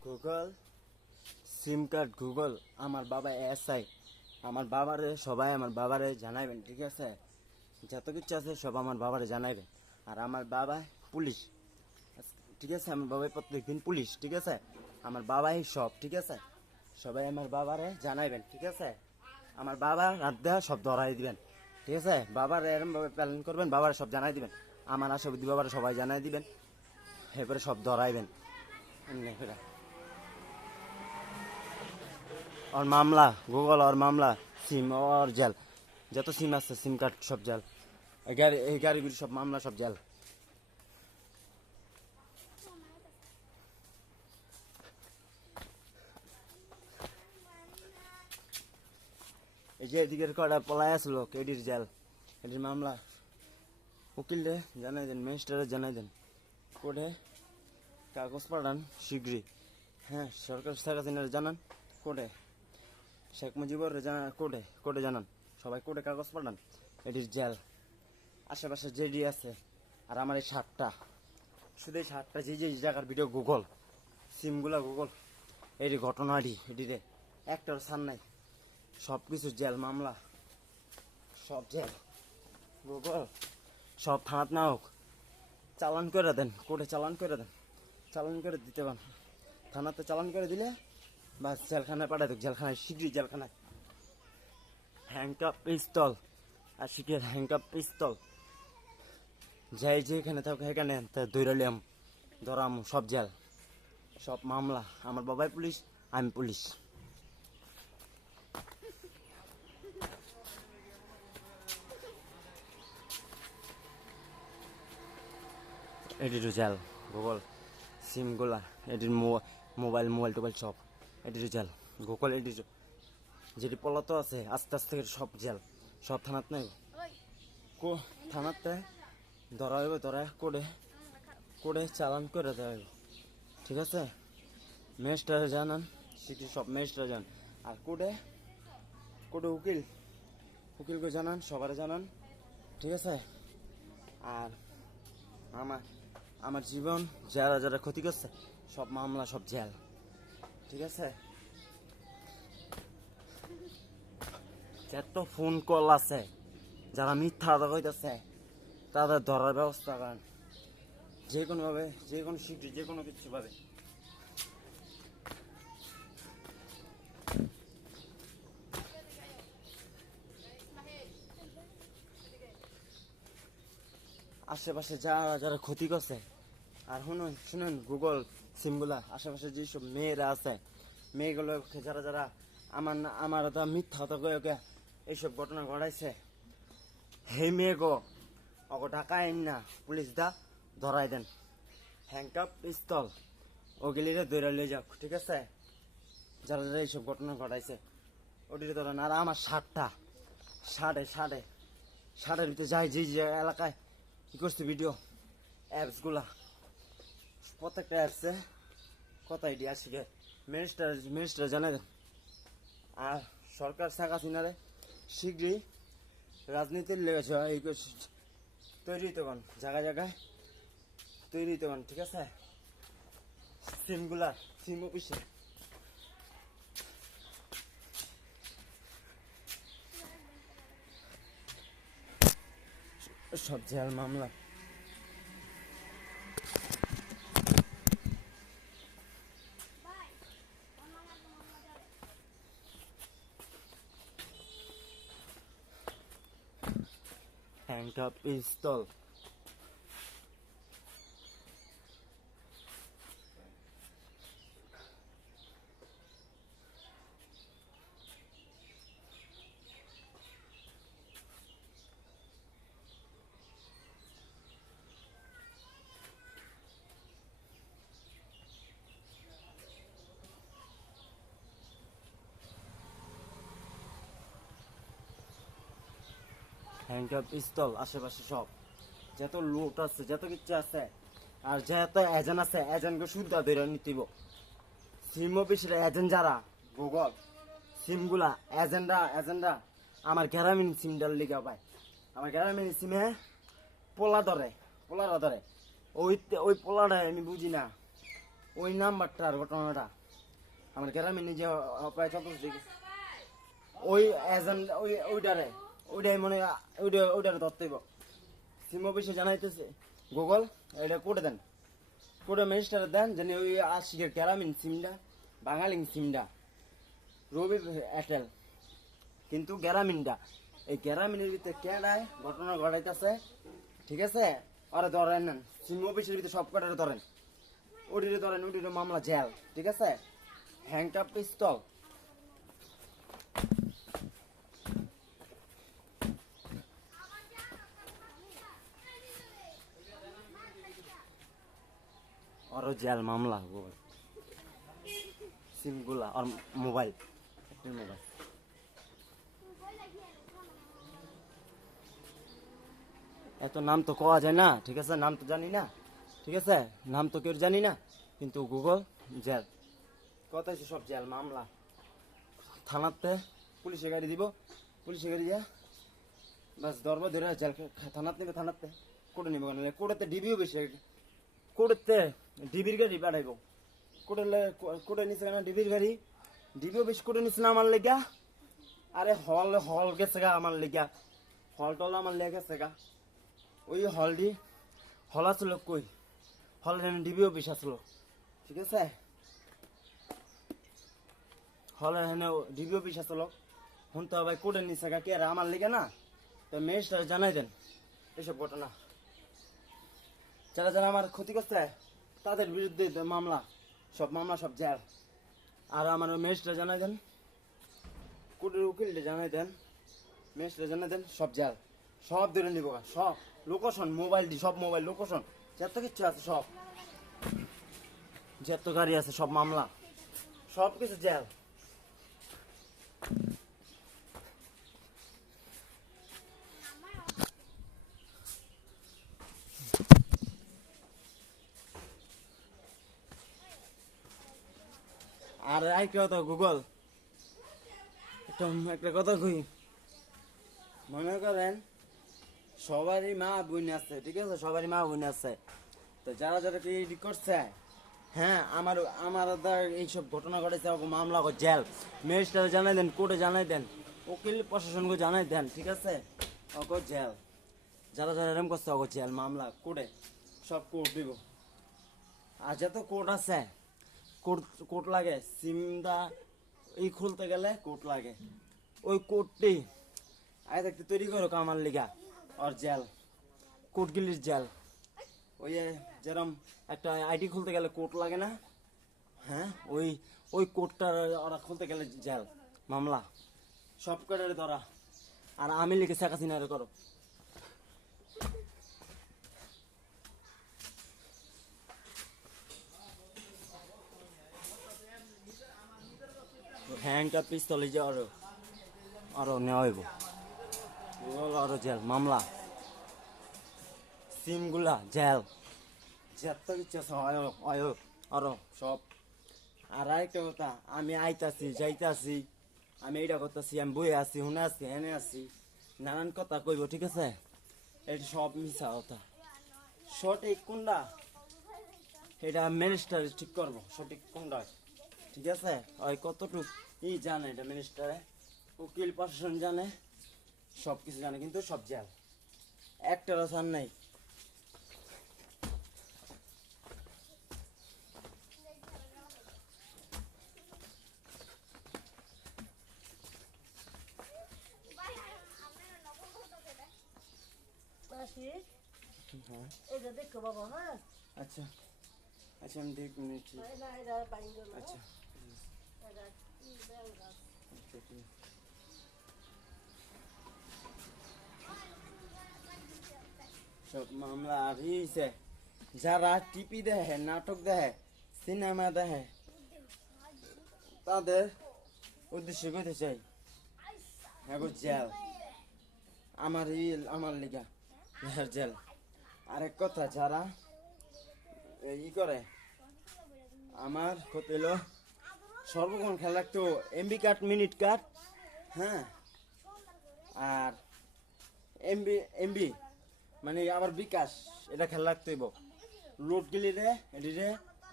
Google সিম card Google আমার বাবা SI আমার বাবারে সবাই আমার বাবারে জানাইবেন, ঠিক আছে? যত কিছু আছে সব আমার বাবারে জানাইবেন। আর আমার বাবা পুলিশ, ঠিক আছে? আমার বাবাই প্রত্যেকদিন পুলিশ, ঠিক আছে? আমার বাবাই সব, ঠিক আছে? সবাই আমার বাবারে জানাইবেন, ঠিক আছে? আমার বাবা রাত দেওয়া সব ধরাই দিবেন, ঠিক আছে? বাবার এরমভাবে প্ল্যান করবেন, বাবার সব জানাই দিবেন। আমার আশাবুদ্ধি বাবারে সবাই জানাই দিবেন, এরপরে সব ধরাইবেন। और मामला गूगल और मामला सिम और जेल যত সিম আছে সিম কার্ড সব জেল, এই গাড়িগুলি সব মামলা সব জেল। এই যে এদিকের কটা পলায় আসলো এডির জেল, এডির মামলা। উকিলে জানাই দেন, ম্যাজিস্ট্রেটে জানাই দেন, কোর্টে কাগজ পাঠান শীঘ্রই। হ্যাঁ, সরকার শেখ হাসিনার জানান, কোর্টে শেখ মুজিবুর জানান, কোর্টে জানান, সবাই কোর্টে কাগজ পাঠান। এটির জেল আশেপাশে যেডি আছে। আর আমার এই শার্টটা, শুধু এই শার্টটা, যে যে জায়গার ভিডিও গুগল সিমগুলা গুগল, এটি ঘটনাটি এটিরে একটার সান নাই, সব কিছু জেল মামলা সব জেল। গুগল সব থানাত না হোক, চালান করে দেন, কোর্টে চালান করে দেন, চালান করে দিতে পারেন। থানাতে চালান করে দিলে বাস জেলখানায় পাঠাই দেখ, জেলখানায় শীঘ্রই জেলখানায়। হ্যাংকাপ পিস্তল আর শিখের হ্যাংকাপ পিস্তল যাই যেখানে থাকুক সেখানে দৌড়ালিয়াম, ধরাম, সব জেল সব মামলা। আমার বাবাই পুলিশ, আমি পুলিশ। এটিরও জেল গুগল সিমগুলা, এটির মোবাইল টোবাইল সব এটিরও জেল গুগল। এটির যেটি পলাত আছে আস্তে আস্তে সব জেল, সব থানাত নাই থানাতে ধরা হইব, ধরা করে চালান করে দেওয়া হইব, ঠিক আছে? ম্যাজিস্ট্রেট জানান সিটি, সব ম্যাজিস্ট্রেট জানান। আর কোর্টে উকিলকে জানান, সবারে জানান, ঠিক আছে? আর আমার জীবন যারা যারা ক্ষতি করছে সব মামলা সব জেল, ঠিক আছে? যত ফোন কল আছে যারা মিথ্যা কথা কইতেছে তাদের ধরার ব্যবস্থা করেন, যে কোনোভাবে, যে কোনো শীঘ্র, যে কোনো কিছু ভাবে। আশেপাশে যারা যারা ক্ষতি করছে। আর শুনুন গুগল সিমগুলা আশেপাশে যেসব মেয়েরা আছে, মেয়েগুলো যারা যারা আমার মিথ্যা কথা কয়ে এইসব ঘটনা ঘটাইছে, হে মেয়ে গো অগো ঢাকায় না পুলিশ দা ধরাই দেন, হ্যাংকাপ পিস্তল ওগুলিরে দৌড়া লিয়ে যাও, ঠিক আছে? যারা যারা এইসব ঘটনা ঘটাইছে ওটিরে ধরেন। আর আমার শার্টের ভিতরে যাই যে যে এলাকায় কি করছে ভিডিও অ্যাপসগুলা, প্রত্যেকটা অ্যাপসে কথা এটি আসবে, মিনিস্টার জানাই দেন। আর সরকার শেখ হাসিনারে শীঘ্রই রাজনীতির লেগেছে এই তৈরি হইতে পারেন, জায়গায় জায়গায় তৈরি হইতে পারেন, ঠিক আছে? সিম অফিসে সব জেল মামলা। হ্যাংকাপ পিস্তল হ্যাংকাপ পিস্তল আশেপাশে সব যত লুট আছে, যত কিছু আছে। আর যত এজেন্ট আছে এজেন্টকে শুদ্ধ ধরে নিতেইব। সিম অফিসের এজেন্ট যারা গুগল সিমগুলা এজেন্টরা আমার গ্রামীণ সিমটার লিখা পায়। আমার গ্রামীণ সিমে পোলারা ধরে ওই পোলাটাই আমি বুঝি না, ওই নাম্বারটার ঘটনাটা আমার গ্রামে নিজে প্রায় 14 দিকে ওই এজেন্ট ওইটাই মনে ওইটারে ধরতেইব সিম অফিসে জানাইতেছে গুগল এটা কোডে দেন কোডে ম্যাজিস্ট্রেট দেন জানি ওই আশিকের গ্রামীণ সিমটা বাঙালি সিমটা রবি এয়ারটেল কিন্তু গ্রামীণটা এই গ্রামীণের ভিতরে কেডায় ঘটনা ঘটাইতেছে ঠিক আছে ওরা ধরেন নেন সিম অফিসের ভিতরে সব কটারে ধরেন ওটিরে ধরেন ওটিরে মামলা জেল ঠিক আছে হ্যাংটা পিস্তল আরো জেল মামলা সিমগুলা আর মোবাইল মোবাইল এত নাম তো কোয়া যায় না ঠিক আছে নাম তো জানি না ঠিক আছে নাম তো কেউ জানি না কিন্তু গুগল জেল কথা হচ্ছে সব জেল মামলা থানাতে পুলিশে গাড়ি দিব পুলিশে গাড়ি যা বাস দরবার ধরে জেল থানাতে নেবে থানাতে কোর্টে নিব কেন কোর্টেতে ডিবিও বেশি কোর্টেতে ডিবির গাড়ি বাড়াইব কোর্টে নিচ্ছে কেন ডিবির গাড়ি ডিবিও বেশি কোর্টে নিচ্ছে না আমার লেগা আরে হল গেছে গা আমার লেগা হল টল আমার লেগে গেছে গা ওই হল আসলো কই হল ডিবিও বেশি আসলো ঠিক আছে হলের হেনে ডিবিও বেশি আসলো হন তো ভাই কোর্টে নিচ্ছে গা কে আমার লেগে না তো ম্যাজিস্ট্রেট জানাই দেন এইসব ঘটনা যারা যারা আমার ক্ষতি করছে তাদের বিরুদ্ধে মামলা সব জেল আর আমার ম্যাজিস্ট্রেট জানাই দেন কোর্টের উকিলটা জানাই দেন ম্যাজিস্ট্রেট জানাই দেন সব জেল সব ধরে নিব সব লোকেশন মোবাইল সব মোবাইল লোকেশন যত কিছু আছে সব যত গাড়ি আছে সব মামলা সব কিছু জেল আর একটা কথা গুগল একটা কথা কই মনে করেন সবারই মা বোন আছে ঠিক আছে সবারই মা বোন আছে তো যারা যারা এডি করছে হ্যাঁ আমার এইসব ঘটনা ঘটেছে মামলা জেল ম্যাজিস্ট্রেট জানাই দেন কোর্টে জানাই দেন উকিল প্রশাসনকে জানাই দেন ঠিক আছে ওকে জেল যারা যারা এরকম করছে ওকে জেল মামলা কোর্টে সব কোর্ট দিব আর যত কোর্ট আছে কোর্ট লাগে সিমটা এই খুলতে গেলে কোর্ট লাগে ওই কোর্টটি আগে থাকতে তৈরি করো আমার লিগা আর জেল কোর্টগুলির জেল ওই যেরকম একটা আইডি খুলতে গেলে কোর্ট লাগে না হ্যাঁ ওই কোর্টটা ওরা খুলতে গেলে জেল মামলা সব কটারে ধরা আর আমি লিখে শেখ হাসিনারে করো হ্যাংটা পিস্তল যে আরো নেওয়া হইব আরো জেল মামলা সিমগুলা জেল যত কিছু আছে আরো সব আর আরেকটা কথা আমি আইতাছি যাইতাছি আমি এইটা করতেছি আমি বই আছি শুনে আছি এনে আছি নানান কথা কইব ঠিক আছে এটা সব মিছা কথা সঠিক কোনটা এটা মিনিস্টার ঠিক করবো সঠিক কোনটা ঠিক আছে ওই কতটুক জানে এটা মিনিস্টারে উকিল প্রশাসন জানে সব কিছু জানে কিন্তু সব জেল একটারও সান নাই আচ্ছা আচ্ছা আমি দেখ নিচ্ছি আচ্ছা সব মামলা আর যারা টিপি দেখে নাটক দেখে সিনেমা দেখে তাদের উদ্দেশ্য করতে চাই এখন জেল আমার লিগা জেল আরেক কথা যারা করে আমার ক্ষতি হলো সর্বক্ষণ খেয়াল রাখতো এমবি কাট মিনিট কাট হ্যাঁ আর এমবি মানে আবার বিকাশ এটা খেয়াল রাখতেইব লোড গেলি রে এটি রে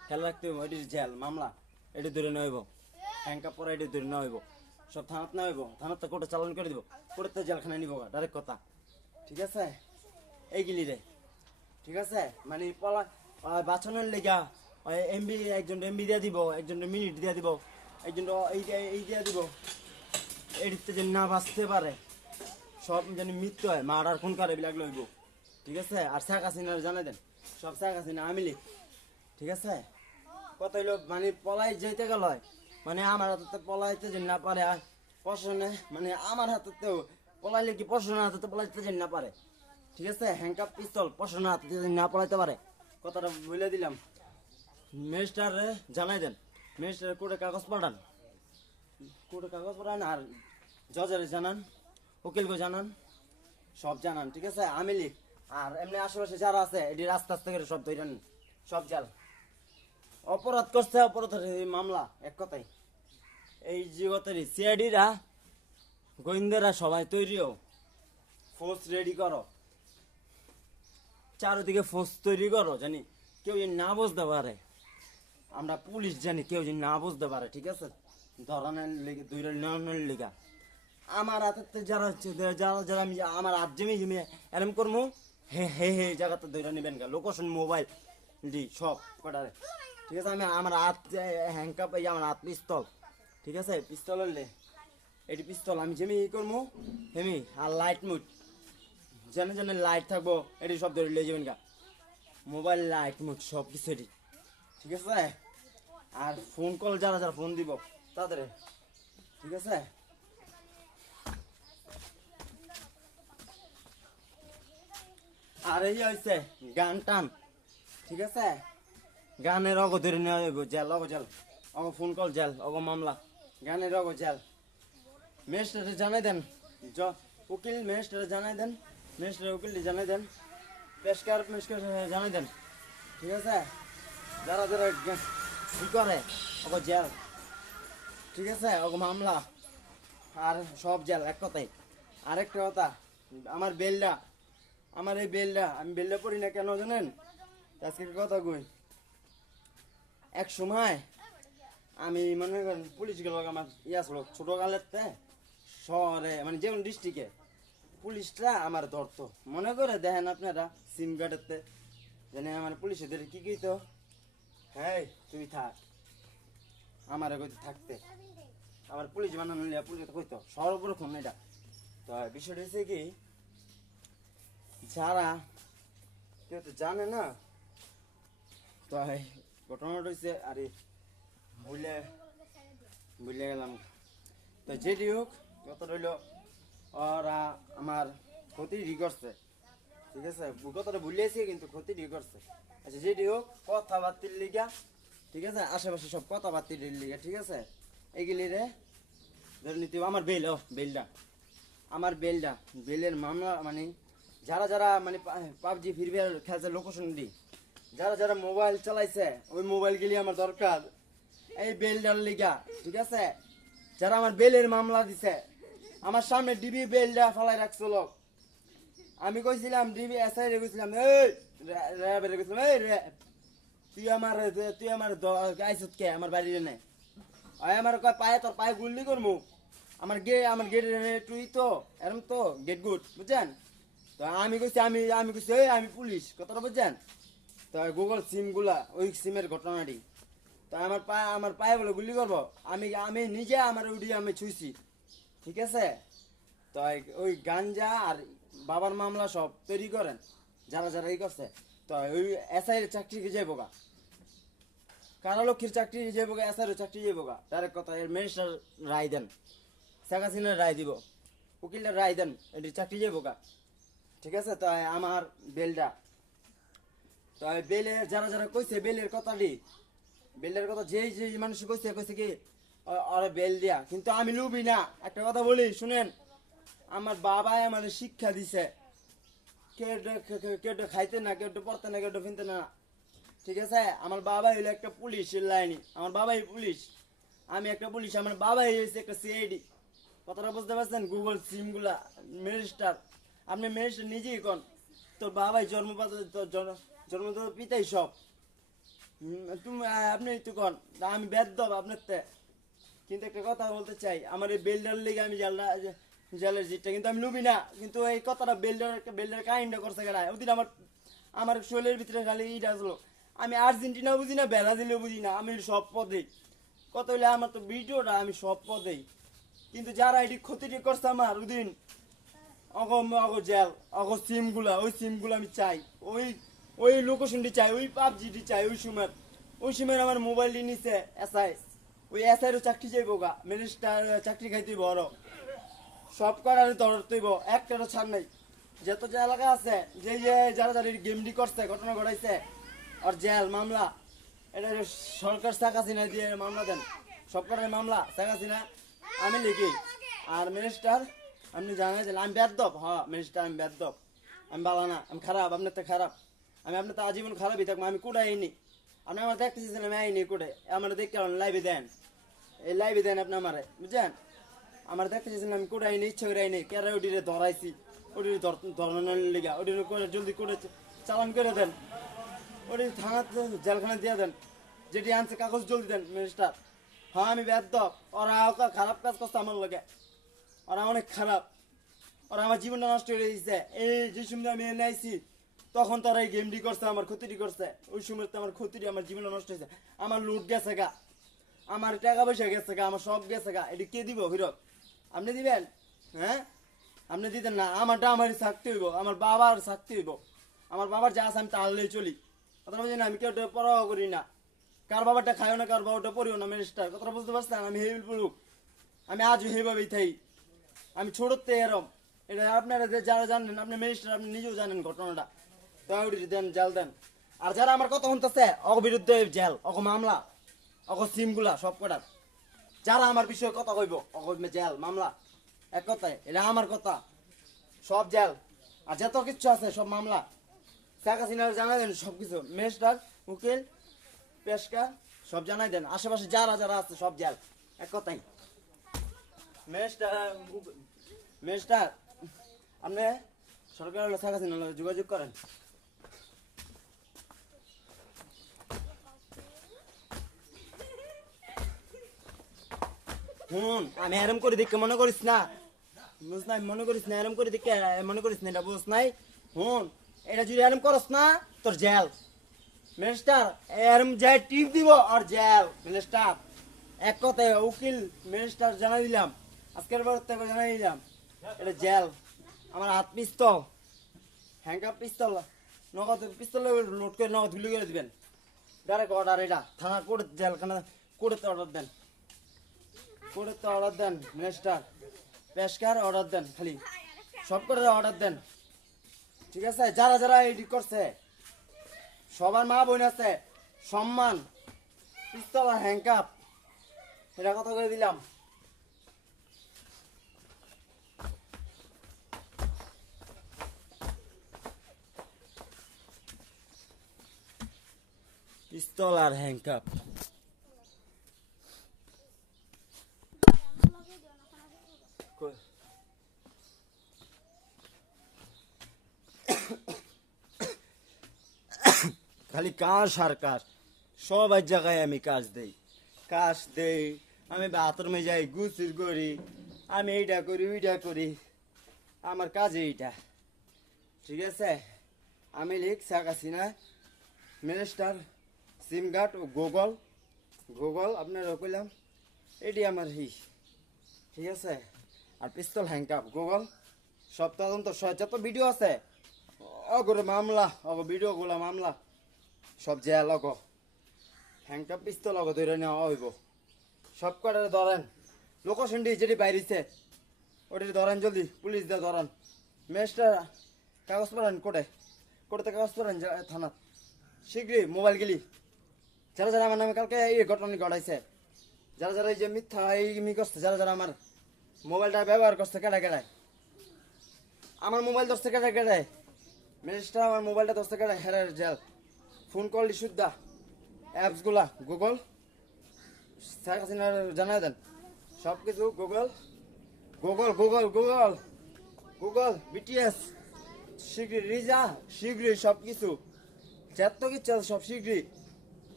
খেয়াল রাখতে হইব, এটির জেল মামলা এটি ধরে নেওয়া হইব, হ্যাংকাপ পরে এটি ধরে নেওয়া হইব, সব থানাত নেওয়া হইব, থানাতে কোর্টে চালান করে দিব, কোর্টে জেলখানায় নিব ডাইরেক্ট কথা, ঠিক আছে? এইগুলি রে, ঠিক আছে? মানে পলা বাঁচানোর লেগা এমবি একজন এমবি দিয়ে দিব, একজন মিনিট দিয়ে দিব, একজন এই দিয়ে দিব, এটিতে যেন না বাঁচতে পারে, সব যেন মৃত্যু হয়, মার্ডার খুন করে এবিলাক লইব, ঠিক আছে? আর শেখ হাসিনার জানাই দেন, সব শেখ হাসিনা আমিলি, ঠিক আছে? কত হইলো মানে পলাই যেতে গেল, মানে আমার হাতে পলাইতে যেন না পারে, আর প্রশাসনে মানে আমার হাতেতেও পলাইলে কি প্রশাসনের হাতে পলাইতে যেন না পারে, ঠিক আছে? হ্যাংকাপ পিস্তল প্রশাসনের হাতে যেন না পলাইতে পারে, কথাটা বলে দিলাম। ম্যাজিস্ট্রেটরে জানাই দেন, ম্যাজিস্ট্রেট কোর্টে কাগজ পাঠান, কোর্টে কাগজ পাঠান, আর জজের জানান, উকিলকে জানান, সব জানান, ঠিক আছে? আমিলি আর এমনি আশেপাশে যারা আছে এটি রাস্তা আস্তে করে সব ধরে নেন, সব জাল। অপরাধ করছে, অপরাধের এই মামলা এক কথাই। এই জগতের সিআইডিরা গোয়েন্দারা সবাই তৈরিও, ফোর্স রেডি করো, চারিদিকে ফোর্স তৈরি করো, জানি কেউ যেন না বুঝতে পারে, আমরা পুলিশ জানি কেউ যেন না বুঝতে পারে, ঠিক আছে? ধরানোর লেগে দুই নেওয়ানোর লেগা আমার হাতে যারা হচ্ছে যারা যারা আমি আমার হাত জমি জমি এরম করবো, হে হে হে জায়গাতে ধরে নেবেন গা, লোকেশন মোবাইল দি সব কটারে, ঠিক আছে? আমি আমার হাত হ্যাংকাপ, এই আমার হাত পিস্তল, ঠিক আছে? পিস্তল হলে এটি পিস্তল আমি যেমি ই করবো হেমি, আর লাইট মুট যেন যেন লাইট থাকবো এটি সব ধরে লিয়ে যাবেন গা, মোবাইল লাইট মুট সব কিছু এটি, ঠিক আছে? আর ফোন কল যারা যারা ফোন দিব তাদের, ঠিক আছে? আর এই হয়েছে গান টান, ঠিক আছে? গানের অগ ধরে নেওয়া যাবে, জেল অগ জেল, অগ ফোন কল জেল, অগ মামলা, গানের অগ জেল। ম্যাজিস্ট্রেটে জানাই দেন, উকিল ম্যাজিস্ট্রেটে জানাই দেন, ম্যাজিস্ট্রেট উকিলটি জানাই দেন, পেশকার জানাই দেন, ঠিক আছে? যারা যারা কি করে অগ জেল, ঠিক আছে? অগ মামলা আর সব জেল এক কথাই। আরেকটা কথা, আমার বেলটা, আমার এই বেলটা, আমি বেলটা পড়ি না কেন জানেন? আজকে কথা কই, এক সময় আমি মনে করেন পুলিশ গেল, আমার ইয়ে আসলো ছোটকালেতে শহরে, মানে যে কোনো ডিস্ট্রিক্টে পুলিশরা আমার ধরতো, মনে করে দেখেন আপনারা সিম কার্ডেতে জানি আমার পুলিশদের কি কইতো, হ্যাঁ তুই থাক, আমার কইতে থাকতে, আমার পুলিশ বানানো পুলিশ কইতো সর্বপ্রথম এটা। তো বিষয়টা হচ্ছে কি, যারা কেউ তো জানে না, তো ঘটনাটা হচ্ছে আরে ভুলে ভুলে গেলাম। তো যেটি হোক কত রইল, ওরা আমার ক্ষতি করছে, ঠিক আছে? কথাটা ভুলিয়েছি কিন্তু ক্ষতি করছে। আচ্ছা যেটি হোক, কথাবার্তির লিগা, ঠিক আছে? আশেপাশে সব কথাবার্তির লিগা, ঠিক আছে? এইগুলি রে ধরে নিতে আমার বেল, ও বেলটা, আমার বেলটা, বেলের মামলা মানে যারা যারা মানে পাবজি ফ্রি ফায়ার খেলছে লোকেশন দি, যারা যারা মোবাইল চালাইছে ওই মোবাইল গেলি আমার দরকার এই বেলটার লিগা, ঠিক আছে? যারা আমার বেলের মামলা দিছে, আমার সামনে ডিবি বেলটা ফলাই রাখছিল, আমি কইছিলাম ডিবি এসআই রে কইছিলাম, এই রে কইছিলাম, এই রে তুই আমার আইছত কে আমার বাড়ি রে, আমার কয় পায়ে তোর পায়ে গুল্লি করমু, আমার গেট তুই তো এরম তো গেট গুড, বুঝছেন? তো আমি কইছি আমি কইছি এই আমি পুলিশ, কথাটা বুঝছেন? তো গুগল সিম গুলা ওই সিমের ঘটনাটি, তো আমার পায়ে বলে গুলি করবো, আমি নিজে আমার উড়িয়ে আমি ছুঁইছি, ঠিক আছে? তো ওই গাঞ্জা আর বাবার মামলা সব তৈরি করেন যারা যারা এই করছে, তো ওই এসআই চাকরি যাইব গা, কারালক্ষীর চাকরি যাইব গা, এসআই চাকরি যাইব গা, ডাইরেক্ট কথা। এর ম্যাজিস্ট্রেট রায় দেন, শেখ হাসিনার রায় দিব, উকিলটা রায় দেন, এটি চাকরি যাইব গা, ঠিক আছে? তো আমার বেলটা, তো বেলের যারা যারা কইছে বেলের কথাটি, বেলের কথা যেই যে মানুষ কইছে কইছে কি আরে বেল দিয়া, কিন্তু আমি লুবি না। একটা কথা বলি শুনেন, আমার বাবাই আমার শিক্ষা দিছে, কেউ খাইতে না, কেউ পড়তে না, কেউ ফিনতে না, ঠিক আছে? আমার বাবা হইলো একটা পুলিশের লাইনি, আমার বাবাই পুলিশ, আমি একটা পুলিশ, আমার বাবাই হয়েছে একটা সিআইডি, কথাটা বুঝতে পারছেন? গুগল সিম গুলা ম্যাজিস্ট্রেট, আপনি ম্যাজিস্ট্রেট নিজেই কোন, তোর বাবাই জন্ম পিতাই সব, তুমি আপনি একটু কন আমি বেদ্যপ আপনার তে। কিন্তু একটা কথা বলতে চাই, আমার এই বেল্ডার লেগে আমি জেলের জিতটা কিন্তু আমি লুবি না, কিন্তু এই কথাটা বেল্ডার কাহিনীটা করছে কেডা ওদিন আমার আমার শরীরের ভিতরে খালি ইটা আসলো। আমি আর্জেন্টিনা বুঝি না, ব্রাজিলও বুঝি না, আমি সব পদেই কথা হইলে আমার তো ভিডিওটা আমি সব পদেই, কিন্তু যারা এটি ক্ষতিটি করছে আমার ওদিন জেল সিমগুলা, ওই সিমগুলো আমি চাই, ওই ওই লোকেশনটি চাই, ওই পাবজিটি চাই, ওই সময় আমার মোবাইলটি নিছে এসআই, ওই এসআইরও চাকরি যাইব গা, মিনিস্টার চাকরি খাইতে বড় সব করার ধরতেইব, একটারও ছাড় নাই। যত যে এলাকা আছে যে যারা যারা গেমডি করছে ঘটনা ঘটাইছে আর জেল মামলা, এটা সরকার শেখ হাসিনা দিয়ে মামলা দেন, সব কটার মামলা শেখ হাসিনা আমি লিখি। আর মিনিস্টার আপনি জানাই দিলেন আমি বেদ্যপ, হ্যাঁ মিনিস্টার আমি বেদ্যপ, আমি ভালো না, আমি খারাপ, আপনার তো খারাপ, আমি আপনার তো আজীবন খারাপই থাকবো, আমি কোটাই আইনি, আপনি আমার দেখতেছেন আমি আইনি কোটে, আমার দেখতে লাইভে দেন, এই লাইভে দেন আপনি আমারে বুঝছেন, আমার দেখতেছেন আমি কোটাই আইনি, ইচ্ছা করে আইনি, কেরা ওটিরে ধরাইছি, ওটির ধরানোর লিগা, ওটির করে জলদি করে চালান করে দেন, ওটি থানা জেলখানা দিয়ে দেন, যেটি আনছে কাগজ জলদি দেন মিনিস্টার। হ্যাঁ আমি বেদ্যপ, ওরা খারাপ কাজ করছে আমার লগে, ওরা অনেক খারাপ, ওরা আমার জীবনটা নষ্ট করে দিয়েছে। এই যে সময় আমি এনে আইছি তখন তারা এই গেমটি করছে, আমার ক্ষতিটি করছে, ওই সময় তো আমার ক্ষতিটি, আমার জীবনটা নষ্ট হয়েছে, আমার লুট গেছে গা, আমার টাকা পয়সা গেছে গা, আমার সব গেছে গা, এটি কে দিব ফিরত? আপনি দিবেন? হ্যাঁ আপনি দিতেন না, আমারটা আমারই থাকতে হইব, আমার বাবার থাকতে হইব, আমার বাবার যা আছে আমি তাহলেই চলি, কথা বলছি না, আমি কেউ পরোয়া করি না, কার বাবারটা খাইও না, কার বাবারটা পড়িও না মিনিস্টার, কথা বুঝতে পারছেন? আমি হেবিল পড়ুক, আমি আজও সেইভাবেই থাই, আমি ছোটতে এরম, এটা আপনারা যারা জানেন, আপনি মিনিস্টার আপনি নিজেও জানেন ঘটনাটা, তো দেন জেল দেন। আর যারা আমার কথা শুনতেছে অগ বিরুদ্ধে জেল, অগ মামলা, অগ সিমগুলা সব কটার, যারা আমার বিষয়ে কথা কইব অগ জেল মামলা, এক কথায় এটা আমার কথা, সব জেল, আর যত কিছু আছে সব মামলা, শেখ হাসিনার জানাই দেন সব কিছু, মিনিস্টার উকিল পেশকার সব জানাই দেন, আশেপাশে যারা যারা আছে সব জেল, এক কথাই। মিনিস্টার আপনি সরকার শেখ হাসিনা যোগাযোগ করেন। হুন আমি এরম করে দেখে মনে করিস না, বুঝ নাই মনে করিস না, এরম করে দেখে মনে করিস না, এটা বুঝ নাই। হুন এটা যদি এরম করস না তোর জেল মিনিস্টার, এরম যায় টিপ দিব আর জেল মিনিস্টার, এক কথায় উকিল মিনিস্টার জানাই দিলাম, আজকের পর থেকে জানাই দিলাম এটা জেল। আমার হাত পিস্তল, হ্যাঙ্কার পিস্তল, নগদ পিস্তল লোড করে নগদ গুলি করে দিবেন, ডাইরেক্ট অর্ডার, এটা থানা কোর্ট জেলখানা কোর্টে অর্ডার দেন, কোর্টে অর্ডার দেন মিনিস্টার, পেশকার অর্ডার দেন, খালি সব করে অর্ডার দেন, ঠিক আছে? যারা যারা এডি করছে সবার মা বোন আছে, সম্মান, পিস্তল আর হ্যাঙ্কাপ, এটা কথা করে দিলাম। পিস্তল আর হ্যাঙ্কাপ খালি কাজ আর কাজ, সব এক জায়গায় আমি কাজ দেই, আমি বাথরুমে যাই, গুছির করি, আমি এইটা করি ওইটা করি, আমার কাজ এইটা, ঠিক আছে? আমি লিখ শেখ হাসিনা মিনিস্টার সিম কার্ড ও গুগল আপনারা কইলাম, এটি আমার ঠিক আছে? আর পিস্তল হ্যাঙ্কাপ গুগল সব তদন্ত যত ভিডিও আছে অগরে মামলা, ভিডিওগুলো মামলা সব জেল, হ্যাঙ্কাপ পিস্তল ধরে নেওয়া হইব, সব কটারে ধরেন, লোকেশনটি যেটি বাইরেছে ওটি ধরেন, জলদি পুলিশ দিয়ে ধরেন, মিনিস্টার কাগজ পড়েন, কোর্টে কাগজ পড়েন থানা, শীঘ্রই মোবাইল গেলি, যারা যারা আমার নামে কালকে এই ঘটনা ঘটাইছে, যারা যারা এই যে মিথ্যা এই করছে, যারা যারা আমার মোবাইলটা ব্যবহার করছে, কেটায় আমার মোবাইল ধরছে, কেটায় মিনিস্টার আমার মোবাইলটা ধরছে, কেটায় হেরার জেল, ফোন করলি শুদ্ধা, অ্যাপসগুলা গুগল শেখ হাসিনার জানাই দেন, সব কিছু গুগল বিটিএস শীঘ্রই, রিজা শীঘ্রই, সব কিছু যত কিছু আছে সব শীঘ্রই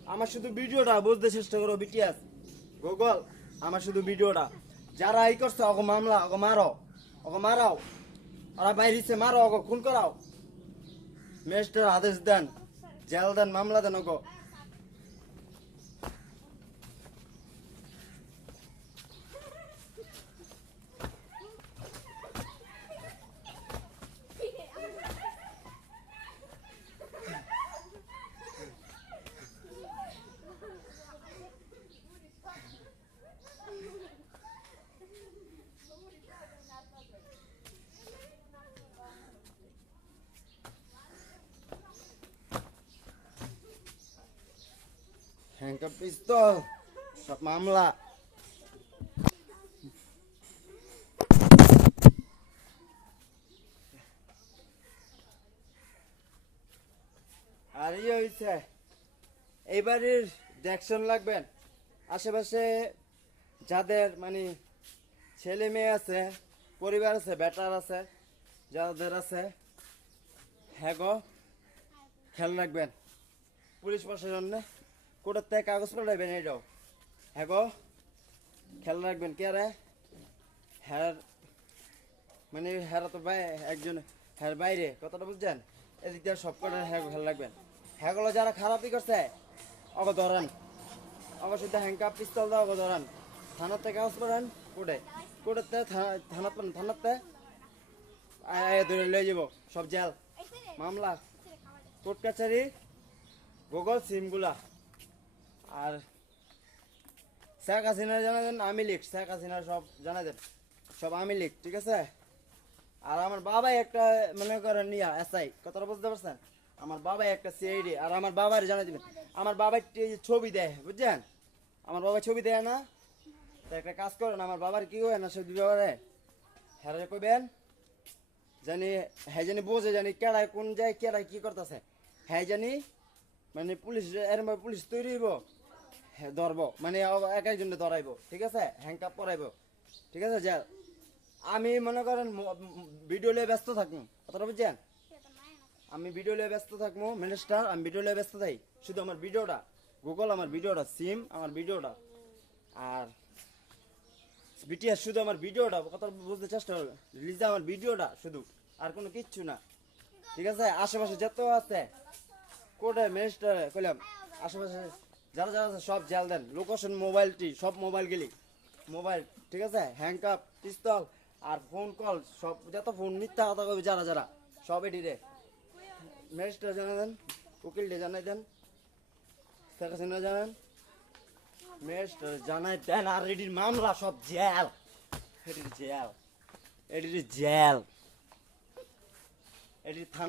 আমার শুধু ভিডিওটা বুঝতে চেষ্টা করো বিটিএস গুগল, আমার শুধু ভিডিওটা যারা এই করছে ওকে মামলা ওকে মারো, ওকে মারাও, ওরা বাইরেছে মারো, ওকে খুন করাও, ম্যাজিস্ট্রেট আদেশ দেন, জেল দেন, মামলা দেন ওকে। হ্যান্ডকাপ পিস্তল সব মামলা। আর ইয়ে হয়েছে এইবারের দেখশন লাগবেন আশেপাশে যাদের মানে ছেলে মেয়ে আছে, পরিবার আছে, বেটার আছে, যাদের আছে হ্যাঁ গো খেয়াল রাখবেন। পুলিশ প্রশাসন কোর্টের থেকে কাগজ পাঠাইবেন এটাও হ্যাঁ গো খেয়াল রাখবেন। কে রে হ্যার মানে হ্যাঁ তো ভাই একজন হ্যার বাইরে কথাটা বুঝছেন, এদিক দিয়ে সব কটা হ্যাঁ খেয়াল রাখবেন। হ্যাঁগুলো যারা খারাপই করছে অগো ধরান, অগো শুধু হ্যাংকাপ পিস্তল দাও অগো ধরান, থানার থেকে কাগজ পাঠান কোর্টে, কোর্টের থেকে থানার পান, থানার থেকে ধরে লয়ে যাব সব জেল মামলা কোর্ট কাছারি গুগল সিমগুলা। আর শেখ হাসিনা জানা দেন, আমি লিখ শেখ হাসিনা সব জানা দেন, সব আমি লিখ ঠিক আছে। আর আমার বাবাই একটা মনে করেন নিয়া এসআই, কথাটা বুঝতে পারছেন, আমার বাবাই একটা সিআইডি, আর আমার বাবার জানা দিবেন। আমার বাবার ছবি দেয় বুঝছেন, আমার বাবা ছবি দেয় না, তো একটা কাজ করেন আমার বাবার কি হয় না সব ব্যাপারে হ্যাঁ কইবেন জানি, হ্যাঁ জানি বোঝে জানি কেডায় কোন যায় কেডায় কি করতেছে, হ্যাঁ জানি মানে পুলিশ এরম পুলিশ তৈরি হইব, হ্যাঁ ধরবো মানে এক একজনে ধরাইব ঠিক আছে, হ্যাংকাপ পরাইব ঠিক আছে। যা আমি মনে করেন ভিডিও লিয়ে ব্যস্ত থাকবো, কথাটা বুঝছেন, আমি ভিডিও লিয়ে ব্যস্ত থাকবো মিনিস্টার, আমি ভিডিও লিয়ে ব্যস্ত থাকি, শুধু আমার ভিডিওটা গুগল, আমার ভিডিওটা সিম, আমার ভিডিওটা আর বিটিএস শুধু আমার ভিডিওটা, কথা বুঝতে চেষ্টা করবে, রিলিজ আমার ভিডিওটা শুধু, আর কোনো কিচ্ছু না ঠিক আছে। আশেপাশে যত আছে কোর্টে ম্যাজিস্ট্রেট কইলাম আশেপাশে যারা যারা আছে সব জেল দেন, লোকেশন মোবাইলটি সব মোবাইল গেলি মোবাইল ঠিক আছে, হ্যাংকাপ পিস্তল আর ফোন কল সব যত ফোন মিথ্যা কথা কবে যারা যারা সব এটি রে ম্যাজিস্ট্রেট জানাই দেন, উকিলটি জানাই দেন, শেখ হাসিনা জানান, ম্যাজিস্ট্রেট জানাই দেন, আর এটির মামলা সব জেল, এটির জেল, এটির জেল, এটির থানা।